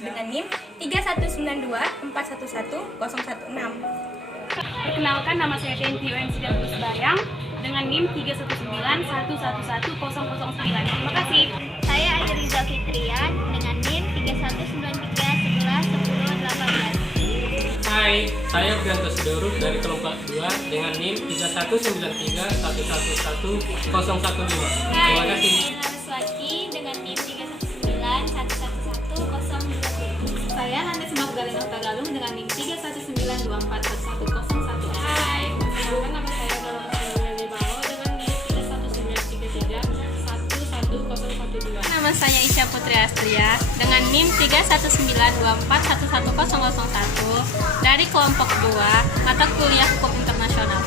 dengan NIM 31924111016. Perkenalkan, nama saya Tenti UMC Dagus Bayang dengan NIM 31911101009. Terima kasih. Saya Adriza Fitria dengan NIM 3193111018. Hai, saya Prianto Sidorus dari kelompok 2 dengan NIM 31931111015. Terima kasih. Saya Swati dengan NIM 319111020. Saya Hanes Magdalena Tagalung dengan NIM 31924111011. Hai, perkenalkan, nama saya Nurul Wibawa dengan NIM 31933111012. Nama saya Isya Putri Astria dengan NIM 31924111001 dari kelompok 2 mata kuliah Hukum Internasional.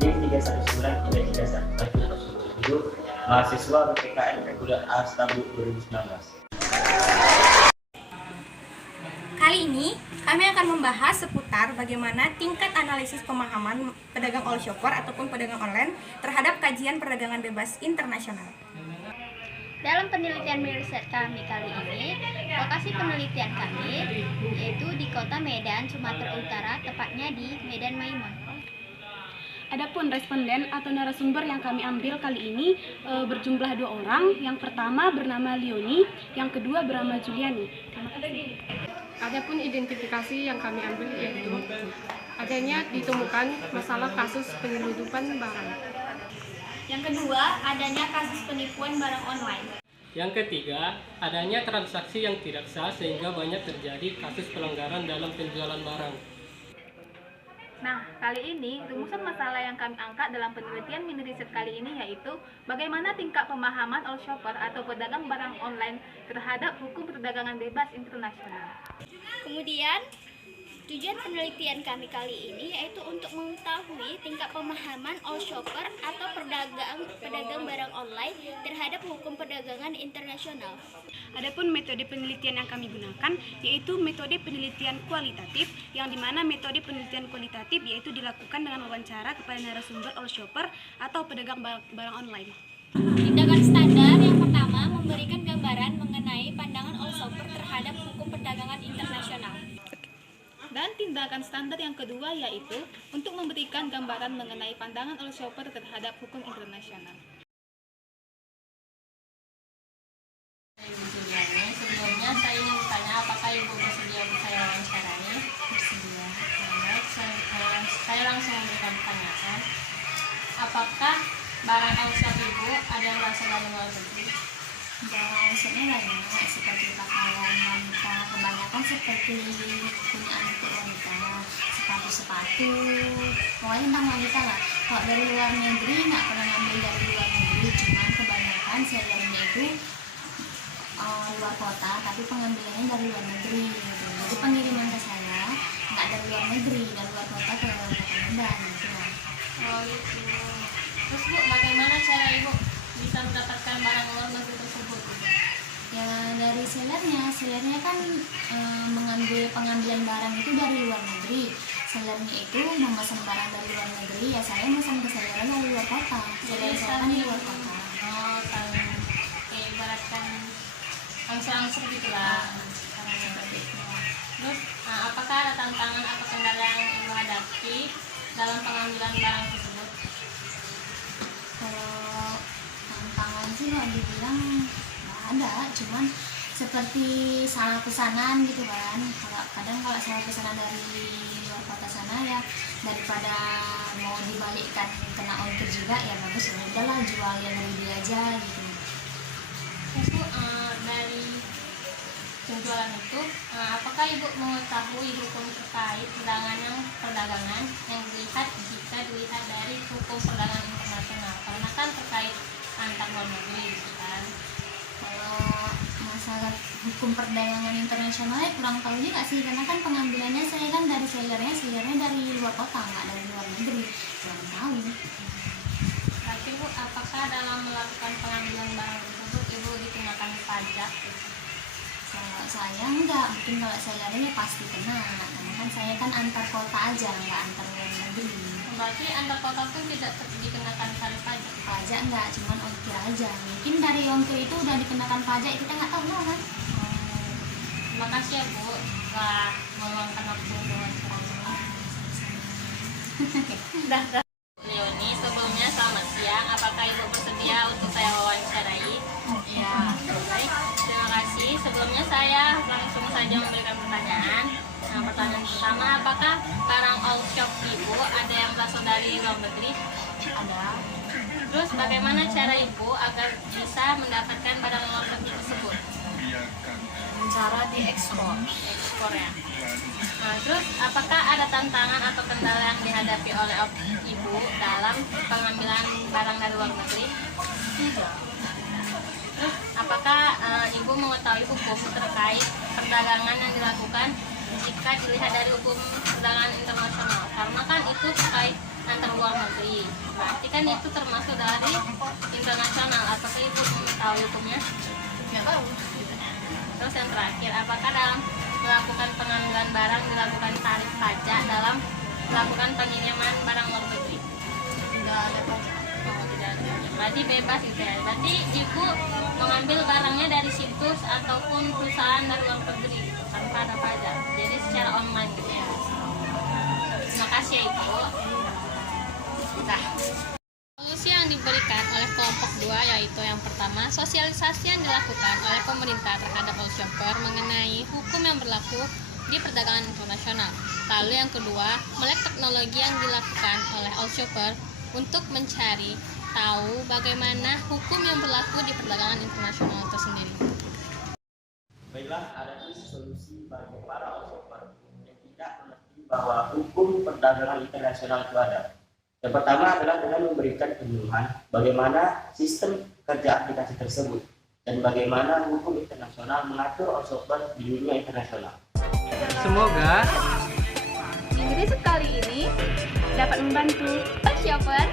NIM 31933111007 mahasiswa PPKN reguler A Stabuk 2019. Kali ini kami akan membahas seputar bagaimana tingkat analisis pemahaman pedagang all shopper ataupun pedagang online terhadap kajian perdagangan bebas internasional. Dalam penelitian riset kami kali ini, lokasi penelitian kami yaitu di Kota Medan, Sumatera Utara, tepatnya di Medan Maimun. Adapun responden atau narasumber yang kami ambil kali ini berjumlah 2 orang. Yang pertama bernama Leoni, yang kedua bernama Juliani. Terima kasih. Adapun identifikasi yang kami ambil yaitu adanya ditemukan masalah kasus penyeludupan barang. Yang kedua, adanya kasus penipuan barang online. Yang ketiga, adanya transaksi yang tidak sah sehingga banyak terjadi kasus pelanggaran dalam penjualan barang. Nah, kali ini rumusan masalah yang kami angkat dalam penelitian mini riset kali ini yaitu bagaimana tingkat pemahaman all shopper atau pedagang barang online terhadap hukum perdagangan bebas internasional. Kemudian, tujuan penelitian kami kali ini yaitu untuk mengetahui tingkat pemahaman all shopper atau pedagang barang online terhadap hukum perdagangan internasional. Adapun metode penelitian yang kami gunakan yaitu metode penelitian kualitatif, yang dimana metode penelitian kualitatif yaitu dilakukan dengan wawancara kepada narasumber all shopper atau pedagang barang online. Tindakan standar yang pertama memberikan gambaran mengenai pandangan all shopper terhadap hukum perdagangan internasional. Dan tindakan standar yang kedua yaitu untuk memberikan gambaran mengenai pandangan all shopper terhadap hukum internasional. Sebelumnya saya ingin bertanya, apakah Ibu bersedia untuk saya wawancarai? Bersedia. Baik, saya langsung memberikan pertanyaan. Apakah barang all shop Ibu ada yang berasal dari luar negeri? Barang all shopnya banyak seperti pakaian wanita, kebanyakan seperti punyaan untuk wanita, sepatu, pokoknya tentang wanita lah. Kalau dari luar negeri nggak pernah ngambil dari luar negeri, cuman kebanyakan sellernya itu luar kota, tapi pengambilannya dari luar negeri gitu. Jadi pengiriman ke saya nggak dari luar negeri, dari luar kota ke kota Medan gitu lah. Oh gitu. Terus Bu, bagaimana cara Ibu bisa mendapatkan barang luar negeri tersebut? Ya dari sellernya kan mengambil pengambilan barang itu dari luar negeri. Sellernya itu memesan barang dari luar negeri, ya saya memesan ke sellernya dari luar kota. Seller saya kan di luar kota. Oh, kayak ibaratkan langsung gitu lah. Terus, apakah ada tantangan atau kendala yang Ibu hadapi dalam pengambilan barang tersebut? Kalau tantangan sih kalau dibilang nggak ada, cuman seperti salah pesanan gitu kan. Kalau salah pesanan dari luar kota sana, ya daripada mau dibalikkan kena ongkir juga, ya bagus udahlah jual yang lebih aja gitu. Terus Bu, dari penjualan itu, apakah Ibu mengetahui hukum terkait perdagangan yang dilihat jika dilihat dari hukum perdagangan internasional? Karena kan terkait antar luar negeri gitu kan. Kalau masalah hukum perdagangan internasional ya kurang tahu juga sih, karena kan pengambilannya saya kan dari sellernya dari luar kota, nggak dari luar negeri, kurang tahu. Tapi Bu, apakah dalam melakukan pengambilan barang tersebut Ibu dikenakan pajak? Kalau saya enggak, mungkin kalau sellernya pasti kena, karena kan saya kan antar kota aja, nggak antar luar negeri. Berarti antar kota pun tidak dikenakan tarif pajak. Pajak enggak, cuman ongkir aja. Mungkin dari ongkir itu udah dikenakan pajak, kita nggak tahu kan. Terima kasih ya Bu telah meluangkan waktu wawancaranya. Dah. Leoni, sebelumnya selamat siang. Apakah Ibu bersedia untuk saya wawancarai? Ya, baik. Terima kasih. Sebelumnya saya langsung saja memberikan pertanyaan. Nah, pertanyaan pertama, apakah barang all shop Ibu ada yang berasal dari luar negeri? Ada. Terus bagaimana cara Ibu agar bisa mendapatkan barang luar negeri tersebut? Cara diekspor. Ekspor ya. Nah, terus apakah ada tantangan atau kendala yang dihadapi oleh Ibu dalam pengambilan barang dari luar negeri? Tidak. Terus apakah Ibu mengetahui hukum terkait perdagangan yang dilakukan jika dilihat dari hukum perdagangan internasional? Karena kan itu terkait antar luar negeri. Berarti kan itu termasuk dari internasional. Apakah Ibu mengetahui hukumnya? Nggak tahu. Terus yang terakhir, apakah dalam melakukan pengambilan barang dilakukan tarif pajak dalam melakukan pengiriman barang luar negeri? Tidak ada pajak. Oh, tidak ada. Berarti bebas gitu ya. Berarti Ibu mengambil barangnya dari situs ataupun perusahaan dari luar negeri tanpa ada pajak. Jadi secara online gitu ya. Terima kasih ya Ibu. Nah, solusi yang diberikan oleh kelompok 2 yaitu yang pertama, sosialisasi yang dilakukan oleh pemerintah terhadap all shopper mengenai hukum yang berlaku di perdagangan internasional. Lalu yang kedua, melek teknologi yang dilakukan oleh all shopper untuk mencari tahu bagaimana hukum yang berlaku di perdagangan internasional itu sendiri. Baiklah, ada solusi bagi para all shopper yang tidak mengerti bahwa hukum perdagangan internasional itu ada. Yang pertama adalah dengan memberikan penyuluhan bagaimana sistem kerja aplikasi tersebut dan bagaimana hukum internasional mengatur all shopper di dunia internasional. Semoga Inggris kali ini dapat membantu all shopper